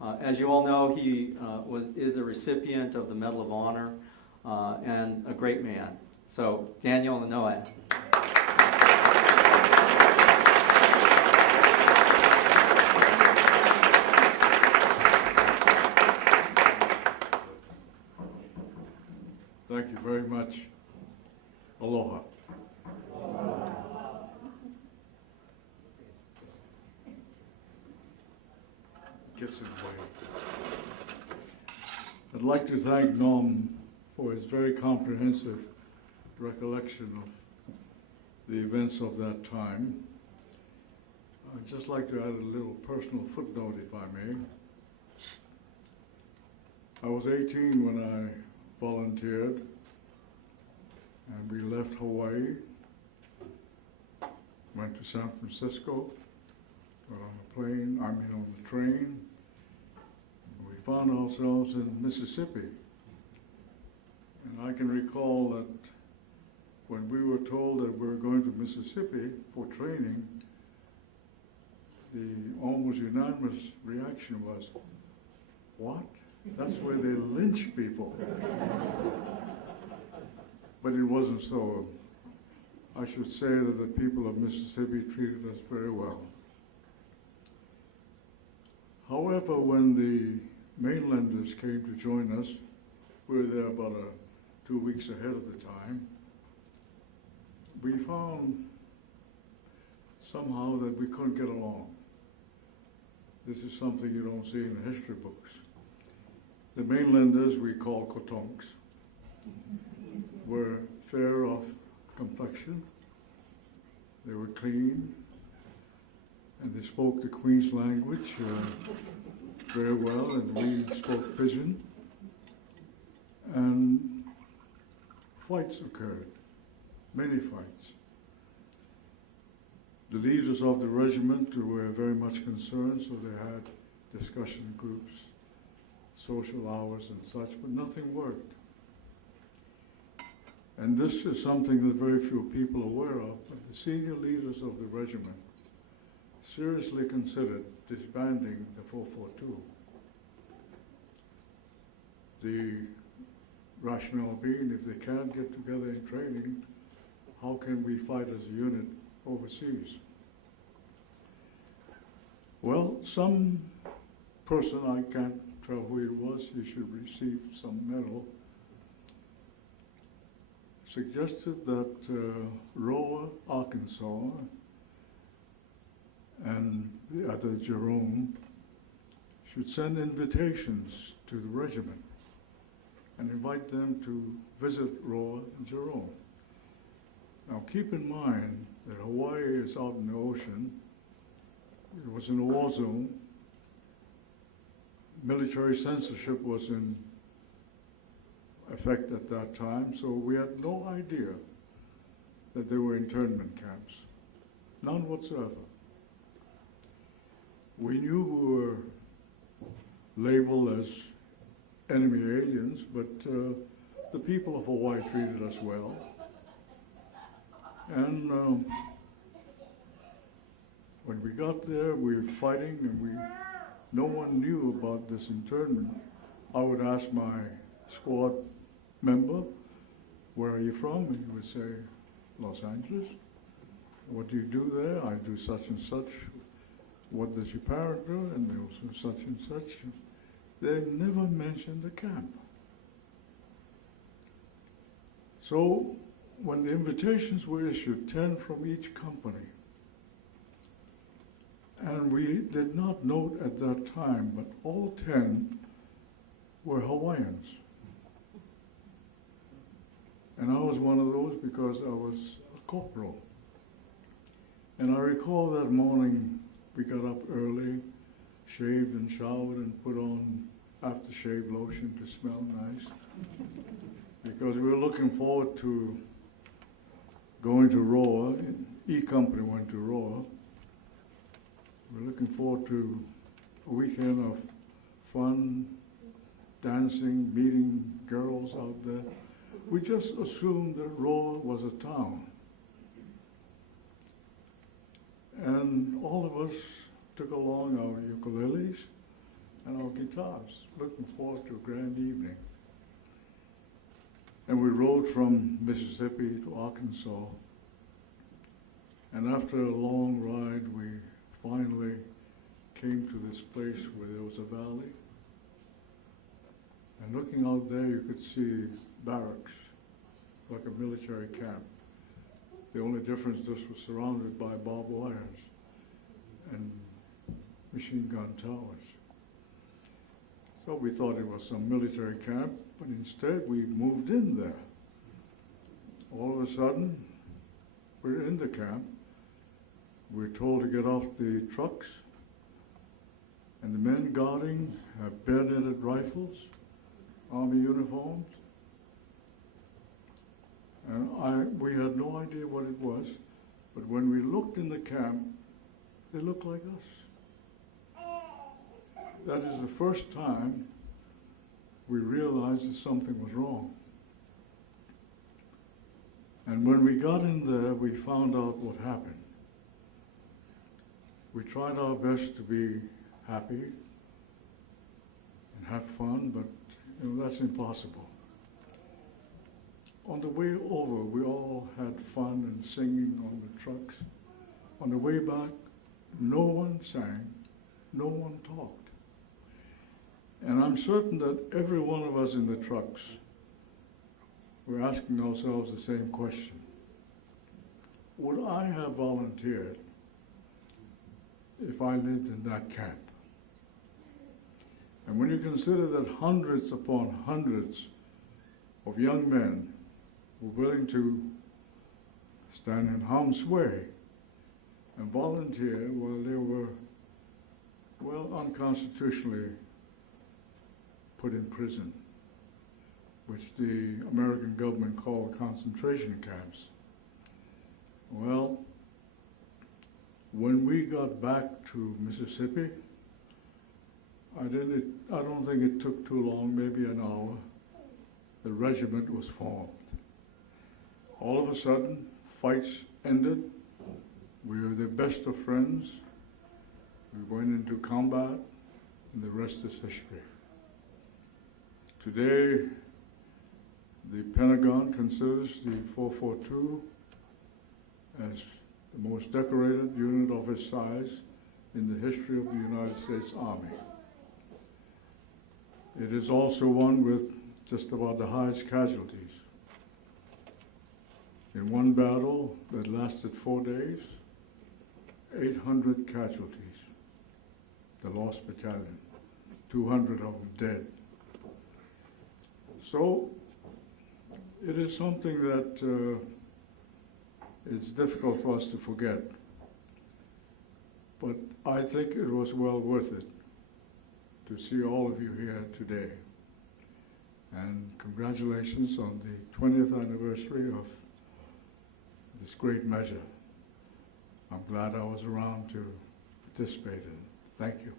As you all know, he is a recipient of the Medal of Honor and a great man. So, Daniel and Inouye. Thank you very much. Aloha. Kiss and wave. I'd like to thank Norm for his very comprehensive recollection of the events of that time. I'd just like to add a little personal footnote, if I may. I was 18 when I volunteered, and we left Hawaii, went to San Francisco, got on the train, and we found ourselves in Mississippi. And I can recall that when we were told that we were going to Mississippi for training, the almost unanimous reaction was, "What? That's where they lynch people." But it wasn't so. I should say that the people of Mississippi treated us very well. However, when the mainlanders came to join us, we were there about 2 weeks ahead of the time, we found somehow that we couldn't get along. This is something you don't see in the history books. The mainlanders we call Kotonks were fair of complexion, they were clean, and they spoke the Queen's language very well, and we spoke Pidgin. And fights occurred, many fights. The leaders of the regiment were very much concerned, so they had discussion groups, social hours and such, but nothing worked. And this is something that very few people are aware of, but the senior leaders of the regiment seriously considered disbanding the 442. The rationale being, if they can't get together in training, how can we fight as a unit overseas? Well, some person, I can't tell who it was, he should receive some medal, suggested that Roa, Arkansas, and the other Jerome should send invitations to the regiment and invite them to visit Roa and Jerome. Now keep in mind that Hawaii is out in the ocean. It was in a war zone. Military censorship was in effect at that time, so we had no idea that there were internment camps. None whatsoever. We knew we were labeled as enemy aliens, but the people of Hawaii treated us well. And when we got there, we were fighting, and no one knew about this internment. I would ask my squad member, "Where are you from?" And he would say, "Los Angeles." "What do you do there?" "I do such and such." "What does your parent do?" And they will say such and such. They never mentioned the camp. So when the invitations were issued, 10 from each company, and we did not note at that time, but all 10 were Hawaiians. And I was one of those because I was a corporal. And I recall that morning we got up early, shaved and showered and put on aftershave lotion to smell nice, because we were looking forward to going to Roa. E Company went to Roa. We're looking forward to a weekend of fun, dancing, meeting girls out there. We just assumed that Roa was a town. And all of us took along our ukuleles and our guitars, looking forward to a grand evening. And we rode from Mississippi to Arkansas, and after a long ride, we finally came to this place where there was a valley. And looking out there, you could see barracks, like a military camp. The only difference, this was surrounded by barbed wires and machine gun towers. So we thought it was some military camp, but instead we moved in there. All of a sudden, we're in the camp. We're told to get off the trucks, and the men guarding have bayoneted rifles, army uniforms. And we had no idea what it was, but when we looked in the camp, they looked like us. That is the first time we realized that something was wrong. And when we got in there, we found out what happened. We tried our best to be happy and have fun, but that's impossible. On the way over, we all had fun and singing on the trucks. On the way back, no one sang, no one talked. And I'm certain that every one of us in the trucks were asking ourselves the same question. Would I have volunteered if I lived in that camp? And when you consider that hundreds upon hundreds of young men were willing to stand in harm's way and volunteer while they were, unconstitutionally put in prison, which the American government called concentration camps. Well, when we got back to Mississippi, I don't think it took too long, maybe an hour, the regiment was formed. All of a sudden, fights ended. We were the best of friends. We went into combat, and the rest is history. Today, the Pentagon considers the 442 as the most decorated unit of its size in the history of the United States Army. It is also one with just about the highest casualties. In one battle that lasted 4 days, 800 casualties, the lost battalion, 200 of them dead. So it is something that it's difficult for us to forget. But I think it was well worth it to see all of you here today. And congratulations on the 20th anniversary of this great measure. I'm glad I was around to participate in it. Thank you.